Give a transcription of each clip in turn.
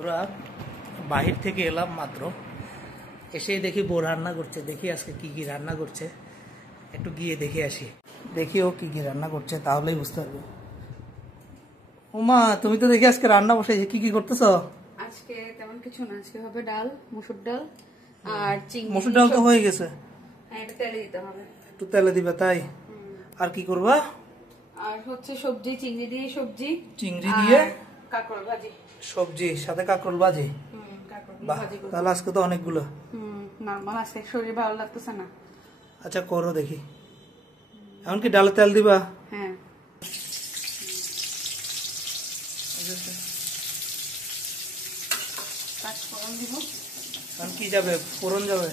ওরা বাহির থেকে এলাম মাত্র, এসেই দেখি বউ রান্না করছে। দেখি আজকে কি কি রান্না করছে, একটু গিয়ে দেখে আসি। দেখি ও কি কি রান্না করছে, তাহলেই বুঝতে পারবো। ওমা, তুমি তো দেখি আজকে রান্না বসেছে, কি কি করতেছো? আজকে তেমন কিছু না, আজকে হবে ডাল, মসুর ডাল আর চিংড়ি। মসুর ডাল তো হয়ে গেছে, হ্যাঁ এটা তেলে দিতে হবে। একটু তেলে দিবে তাই? আর কি করবা? আর হচ্ছে সবজি, চিংড়ি দিয়ে সবজি, চিংড়ি দিয়ে কাঁকরোল ভাজি। সবজি সাথে কাঁকরোল ভাজি। বাহ, তাহলে আজকে তো অনেকগুলো। নরমাল আছে, শরীর ভালো লাগতেছে না। আচ্ছা করো দেখি। এমনকি ডালে তেল দিবা? হ্যাঁ। পাঁচফোড়ন দিব। এখন কি যাবে? ফোড়ন যাবে?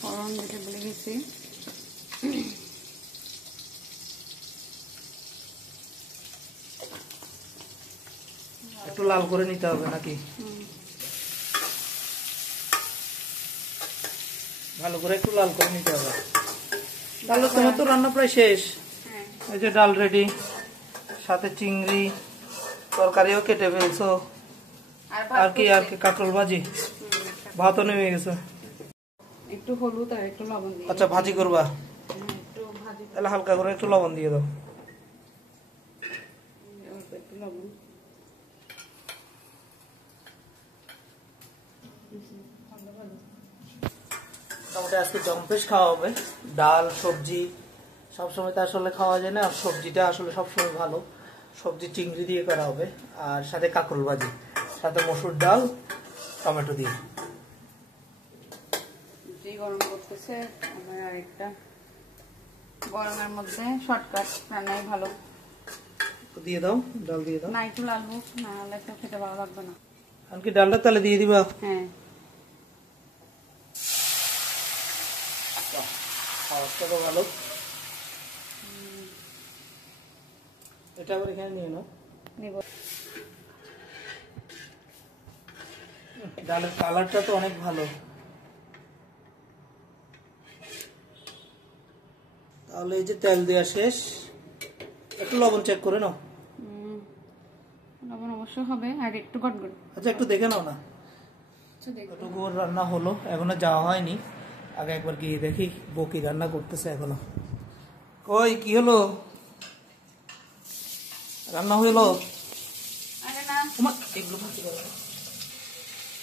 ফোড়ন দিতে ভুলে গেছি। একটু লাল করে নিতে হবে নাকি? ভালো করে একটু লাল করে নিতে হবে। তাহলে তোমার তো রান্না প্রায় শেষ। এই যে ডাল রেডি, সাথে চিংড়ি, তরকারিও কেটে ফেলছো, আর কি কাঁকরোল ভাজি, ভাতও নেমে গেছে। একটু হলুদ আর একটু লবণ দিয়ে। আচ্ছা ভাজি করবা? একটু ভাজি, তাহলে হালকা করে একটু লবণ দিয়ে দাও। একটু লবণ। মোটামুটি আজকে জম্পেশ খাওয়া হবে। ডাল সবজি সবসময় তো আসলে খাওয়া যায় না, সবজিটা আসলে সবসময় ভালো। সবজি চিংড়ি দিয়ে করা হবে, আর সাথে কাঁকরোল ভাজি, সাথে মসুর ডাল টমেটো দিয়ে। যে গরম করতেছে, আমার আরেকটা গরমের মধ্যে শর্টকাট রান্নাই ভালো। দিয়ে দাও, ডাল দিয়ে দাও। না একটু লাল হোক, না হলে তো খেতে ভালো লাগবে না। এমনকি ডালটা তাহলে দিয়ে দিবা? হ্যাঁ। খাওয়াটা তো ভালো। এটা আবার এখানে নিয়ে নাও। নিব। ডালের কালারটা তো অনেক ভালো। তাহলে এই যে তেল দেওয়া শেষ, একটু লবণ চেক করে নাও। লবণ অবশ্য হবে, আর একটু গটগট। আচ্ছা একটু দেখে নাও না। এটুকু রান্না হলো, এখনো যাওয়া হয়নি। আগে একবার গিয়ে দেখি বউ কি রান্না করতেছে। এখনো কই কি হলো? রান্না হইলো?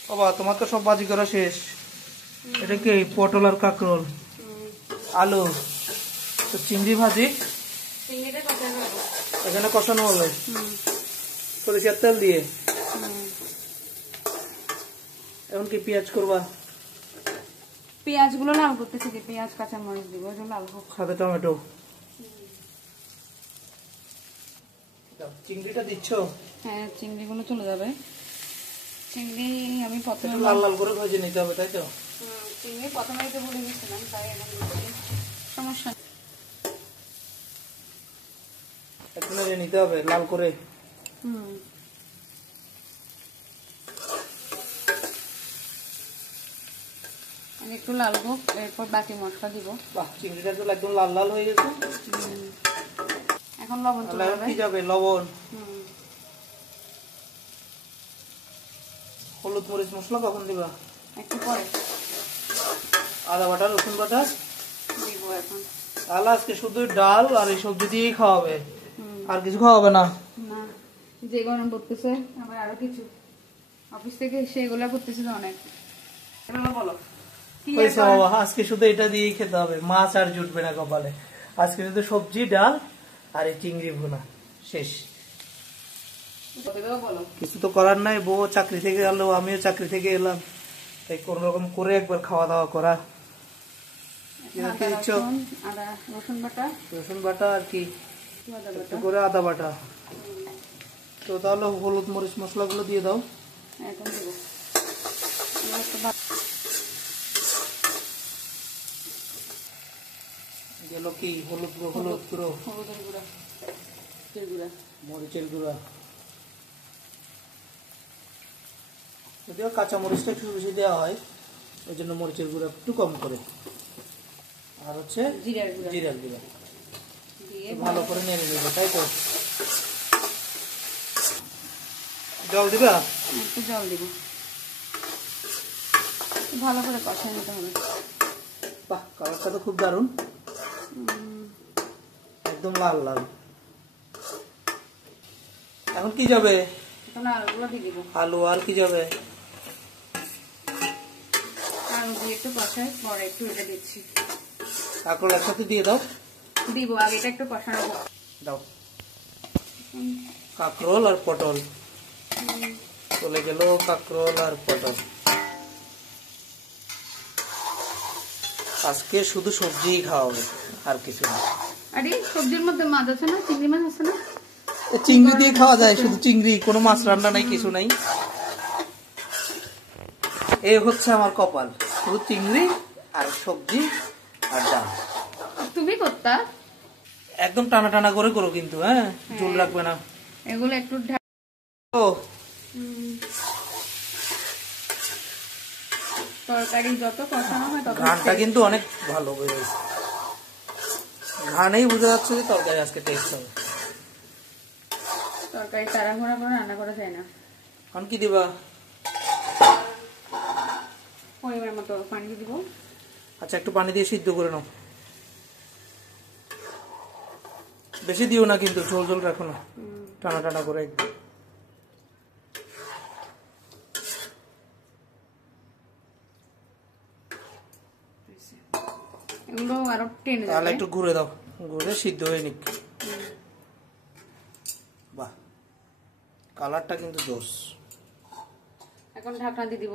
বাবা তোমার তো সব ভাজি করা শেষ। এটা কি পটল আর কাঁকরোল, আলু, তো চিংড়ি ভাজি এখানে কষানো হবে সরিষার তেল দিয়ে। এখন কি পেঁয়াজ করবা? পেঁয়াজ গুলো লাল করতেছি, পেঁয়াজ কাঁচা মরিচ দিব, লাল হোক, সাথে টমেটো। চিংড়িটা দিচ্ছ? হ্যাঁ চিংড়ি গুলো চলে যাবে। চিংড়ি আমি প্রথমে লাল লাল করে ভেজে নিতে হবে, তাই তো? চিংড়ি প্রথমে দিতে ভুলে গেছিলাম, তাই এখন সমস্যা। একটু নেড়ে নিতে হবে লাল করে। একটু লাল হোক, এরপর বাকি মশলা দিব। বাহ, চিংড়িটা তো একদম লাল লাল হয়ে গেছে। এখন লবণ কি যাবে? লবণ, হলুদ মরিচ মশলা কখন দিবা? একটু পরে। আদা বাটা রসুন বাটা দিব এখন। তাহলে আজকে শুধু ডাল আর এই সবজি দিয়েই খাওয়াবে, আর কিছু খাওয়াবে না? না, যে গরম পড়তেছে, আবার আরো কিছু অফিস থেকে সেগুলা করতেছিল অনেক। বলো বাবা, আজকে শুধু এটা দিয়েই খেতে হবে, মাছ আর জুটবে না কপালে। আজকে শুধু সবজি ডাল আর এই চিংড়ি ভুনা, শেষ। কিছু তো করার নাই, বউ চাকরি থেকে এলো, আমিও চাকরি থেকে এলাম, তাই কোন রকম করে একবার খাওয়া দাওয়া করা। রসুন বাটা, রসুন বাটা আর কি করে আদা বাটা। তো তাহলে হলুদ মরিচ মশলা গুলো দিয়ে দাও। গেল কি? হলুদ গুঁড়ো, মরিচের গুঁড়া। যদিও কাঁচা মরিচটা একটু বেশি দেওয়া হয়, ওই জন্য মরিচের গুঁড়া একটু কম করে। আর হচ্ছে জিরার গুঁড়া ভালো করে নেড়ে নেবো, তাই তো? জল দিবা? একটু জল দিব, ভালো করে কষাই নিতে হবে। বাহ, কালারটা তো খুব দারুণ, একদম লাল লাল। এখন কি যাবে? এখন আলুগুলো দিয়ে দিব। আলু আর কি যাবে? আলু দিয়ে একটু কষাই, পরে একটু এটা দিচ্ছি। কাঁকরোল একসাথে দিয়ে দাও। দিব, আগে এটা একটু কষানো দাও। কাঁকরোল আর পটল চলে গেল, কাঁকরোল আর পটল। আজকে শুধু সবজিই খাওয়া হবে, আর কিছু না। আরে সবজির মধ্যে মাছ আছে না, চিংড়ি মাছ আছে না? চিংড়ি দিয়ে খাওয়া যায়, শুধু চিংড়ি, কোনো মাছ রান্না নাই, কিছু নাই। এ হচ্ছে আমার কপাল, শুধু চিংড়ি আর সবজি আর ডাল। তুমি করতা? একদম টানা টানা করে করো কিন্তু, হ্যাঁ, ঝোল রাখবে না। এগুলো একটু ও তরকারি যত কষানো হয় তত ঘ্রাণটা কিন্তু অনেক ভালো বেরোয়, ঘ্রাণেই বোঝা যাচ্ছে যে তরকারি আজকে টেস্ট হবে। তরকারি তাড়াহুড়া করে রান্না করা যায় না। এখন কি দিবা? পরিমাণ মতো পানি দিব। আচ্ছা, একটু পানি দিয়ে সিদ্ধ করে নাও, বেশি দিও না কিন্তু, ঝোল ঝোল রাখো না, টানা টানা করে একদম। এগুলো আরো টেনে তাহলে যাবে। একটু ঘুরে দাও, ঘুরে সিদ্ধ হয়ে নিক। বাহ, কালারটা কিন্তু জোস। এখন ঢাকনা দিয়ে দিব।